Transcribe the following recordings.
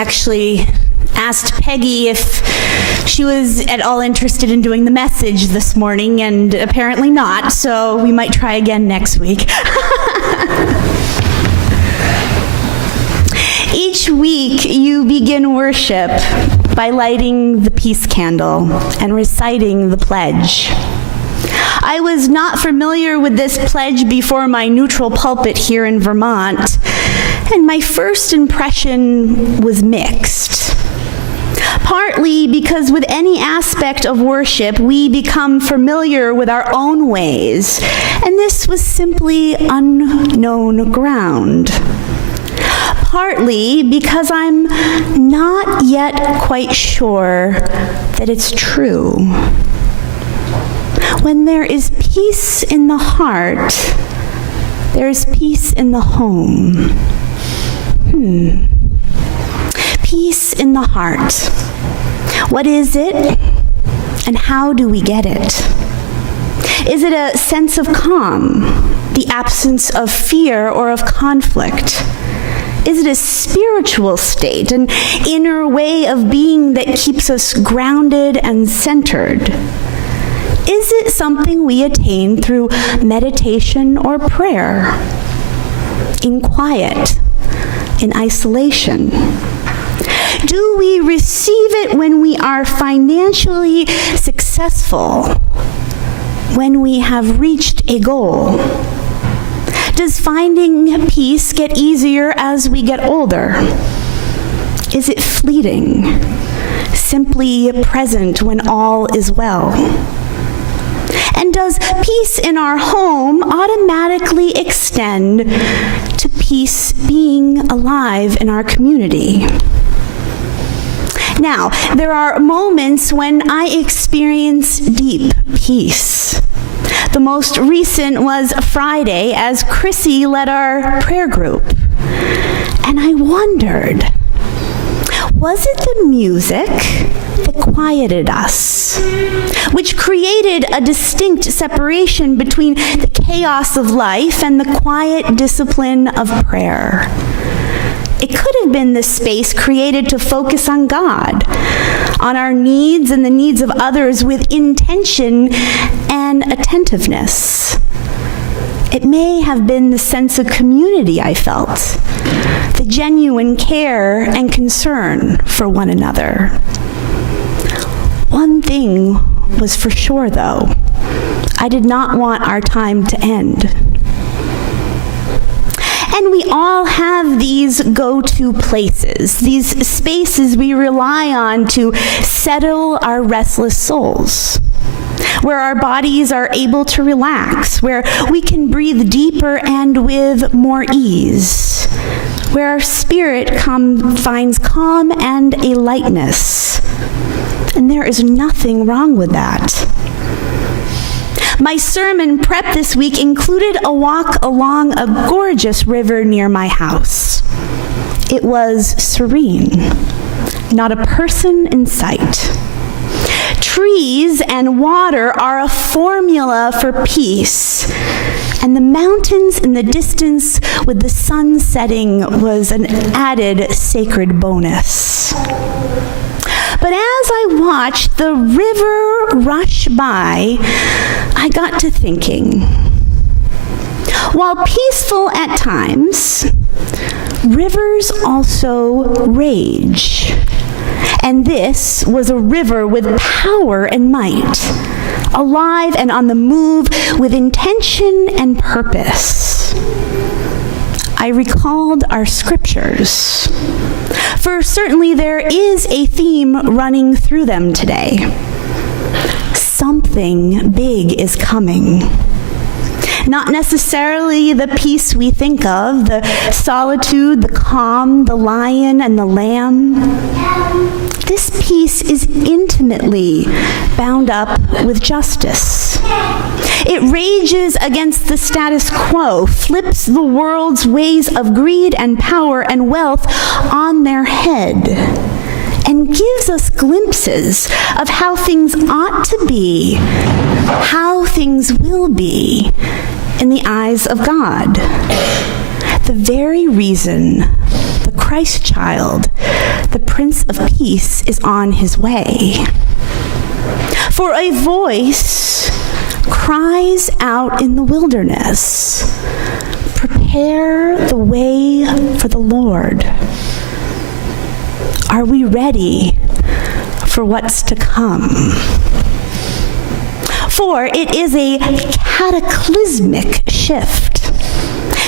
actually asked Peggy if she was at all interested in doing the message this morning, and apparently not, so we might try again next week. Each week, you begin worship by lighting the peace candle and reciting the pledge. I was not familiar with this pledge before my neutral pulpit here in Vermont, and my first impression was mixed. Partly because with any aspect of worship, we become familiar with our own ways, and this was simply unknown ground. Partly because I'm not yet quite sure that it's true. When there is peace in the heart, there is peace in the home. Peace in the heart. What is it, and how do we get it? Is it a sense of calm, the absence of fear or of conflict? Is it a spiritual state, an inner way of being that keeps us grounded and centered? Is it something we attain through meditation or prayer? In quiet, in isolation? Do we receive it when we are financially successful? When we have reached a goal? Does finding peace get easier as we get older? Is it fleeting, simply present when all is well? And does peace in our home automatically extend to peace being alive in our community? Now, there are moments when I experience deep peace. The most recent was Friday as Chrissy led our prayer group. And I wondered, was it the music that quieted us, which created a distinct separation between the chaos of life and the quiet discipline of prayer? It could have been the space created to focus on God, on our needs and the needs of others with intention and attentiveness. It may have been the sense of community I felt, the genuine care and concern for one another. One thing was for sure, though. I did not want our time to end. And we all have these go-to places, these spaces we rely on to settle our restless souls, where our bodies are able to relax, where we can breathe deeper and with more ease, where our spirit finds calm and a lightness. And there is nothing wrong with that. My sermon prep this week included a walk along a gorgeous river near my house. It was serene, not a person in sight. Trees and water are a formula for peace, and the mountains in the distance with the sun setting was an added sacred bonus. But as I watched the river rush by, I got to thinking, while peaceful at times, rivers also rage. And this was a river with power and might, alive and on the move with intention and purpose. I recalled our scriptures, for certainly there is a theme running through them today. Something big is coming. Not necessarily the peace we think of, the solitude, the calm, the lion and the lamb. This peace is intimately bound up with justice. It rages against the status quo, flips the world's ways of greed and power and wealth on their head, and gives us glimpses of how things ought to be, how things will be in the eyes of God. The very reason the Christ child, the Prince of Peace is on his way. For a voice cries out in the wilderness, "Prepare the way for the Lord." Are we ready for what's to come? For it is a cataclysmic shift.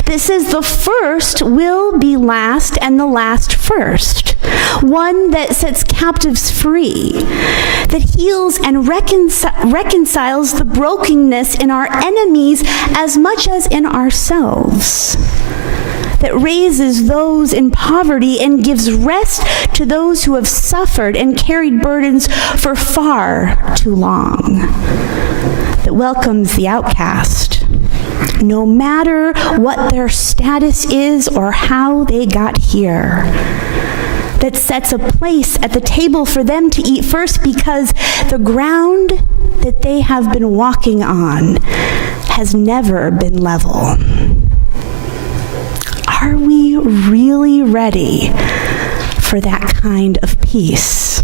This is the first will be last and the last first. One that sets captives free, that heals and reconciles the brokenness in our enemies as much as in ourselves, that raises those in poverty and gives rest to those who have suffered and carried burdens for far too long, that welcomes the outcast, no matter what their status is or how they got here, that sets a place at the table for them to eat first because the ground that they have been walking on has never been level. Are we really ready for that kind of peace?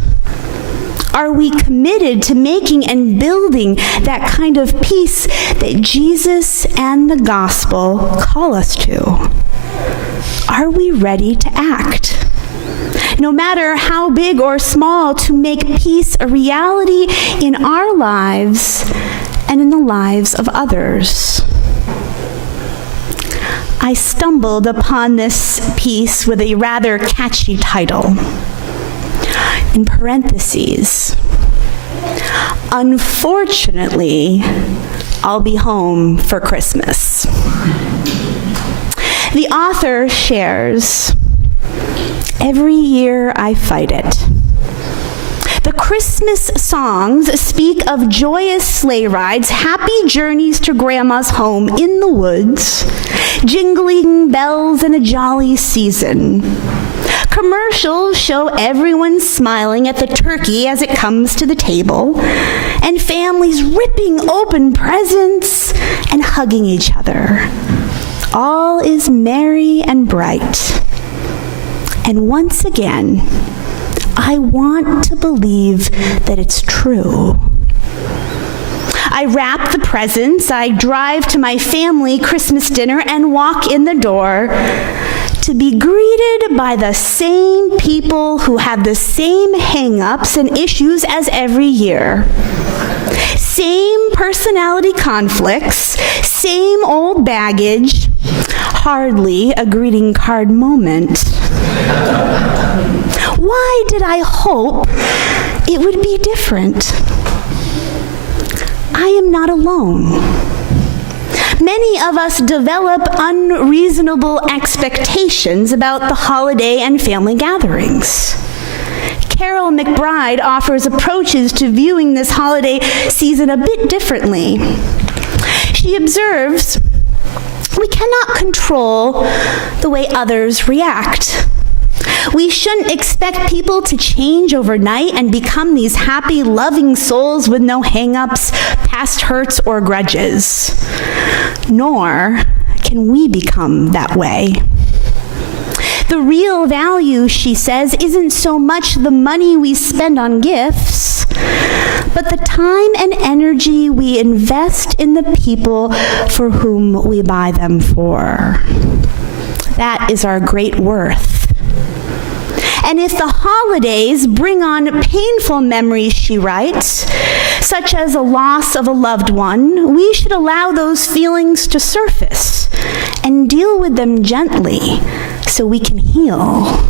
Are we committed to making and building that kind of peace that Jesus and the gospel call us to? Are we ready to act? No matter how big or small, to make peace a reality in our lives and in the lives of others. I stumbled upon this piece with a rather catchy title. In parentheses, "Unfortunately, I'll be home for Christmas." The author shares, "Every year I fight it. The Christmas songs speak of joyous sleigh rides, happy journeys to Grandma's home in the woods, jingling bells and a jolly season. Commercials show everyone smiling at the turkey as it comes to the table, and families ripping open presents and hugging each other. All is merry and bright. And once again, I want to believe that it's true. I wrap the presents, I drive to my family Christmas dinner and walk in the door to be greeted by the same people who have the same hang-ups and issues as every year. Same personality conflicts, same old baggage, hardly a greeting card moment. Why did I hope it would be different? I am not alone. Many of us develop unreasonable expectations about the holiday and family gatherings. Carol McBride offers approaches to viewing this holiday season a bit differently. She observes, we cannot control the way others react. We shouldn't expect people to change overnight and become these happy, loving souls with no hang-ups, past hurts, or grudges. Nor can we become that way. The real value, she says, isn't so much the money we spend on gifts, but the time and energy we invest in the people for whom we buy them for. That is our great worth. And if the holidays bring on painful memories, she writes, such as a loss of a loved one, we should allow those feelings to surface and deal with them gently so we can heal.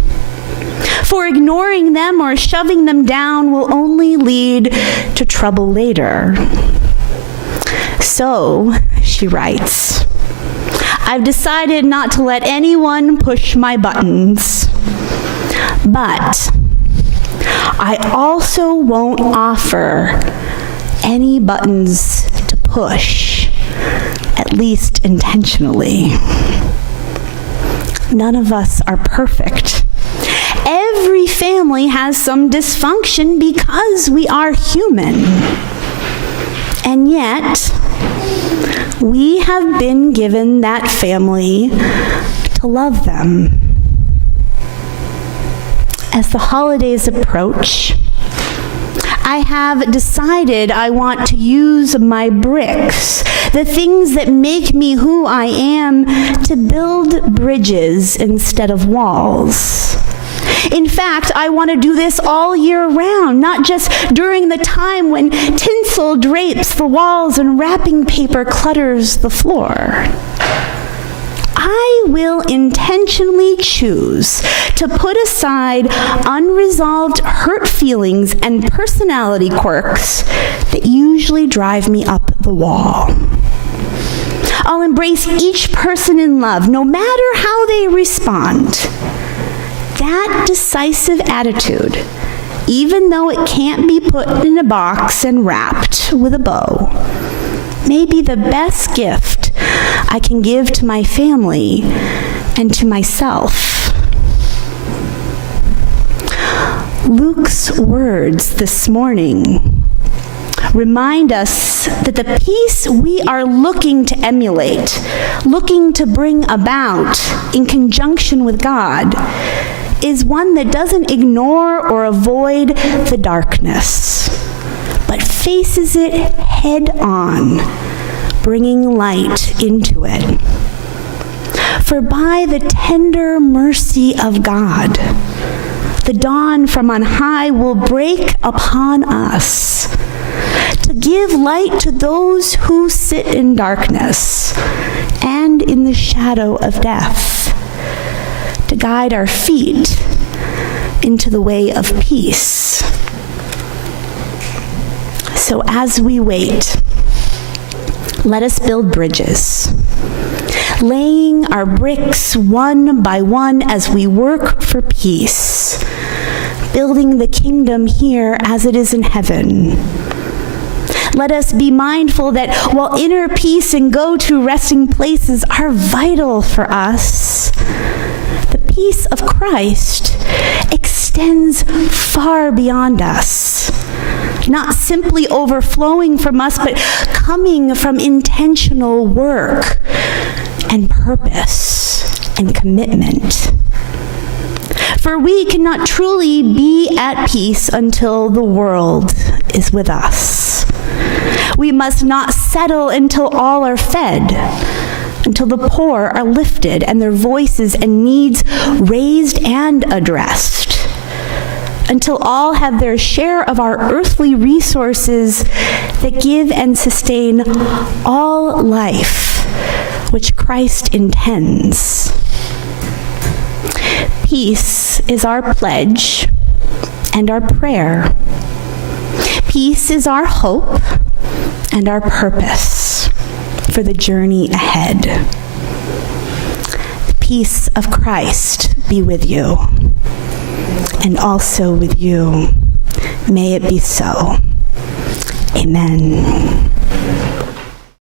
For ignoring them or shoving them down will only lead to trouble later. So, she writes, I've decided not to let anyone push my buttons. But I also won't offer any buttons to push, at least intentionally. None of us are perfect. Every family has some dysfunction because we are human. And yet, we have been given that family to love them. as the holidays approach, I have decided I want to use my bricks, the things that make me who I am, to build bridges instead of walls. In fact, I want to do this all year round, not just during the time when tinsel drapes the walls and wrapping paper clutters the floor. I will intentionally choose to put aside unresolved hurt feelings and personality quirks that usually drive me up the wall. I'll embrace each person in love, no matter how they respond. That decisive attitude, even though it can't be put in a box and wrapped with a bow, may be the best gift I can give to my family and to myself. Luke's words this morning remind us that the peace we are looking to emulate, looking to bring about in conjunction with God, is one that doesn't ignore or avoid the darkness, but faces it head on, bringing light into it. For by the tender mercy of God, the dawn from on high will break upon us to give light to those who sit in darkness and in the shadow of death, to guide our feet into the way of peace. So as we wait, let us build bridges, laying our bricks one by one as we work for peace, building the kingdom here as it is in heaven. Let us be mindful that while inner peace and go-to resting places are vital for us, the peace of Christ extends far beyond us, not simply overflowing from us, but coming from intentional work and purpose and commitment. For we cannot truly be at peace until the world is with us. We must not settle until all are fed, until the poor are lifted and their voices and needs raised and addressed, until all have their share of our earthly resources that give and sustain all life, which Christ intends. Peace is our pledge and our prayer. Peace is our hope and our purpose for the journey ahead. The peace of Christ be with you, and also with you. May it be so. Amen.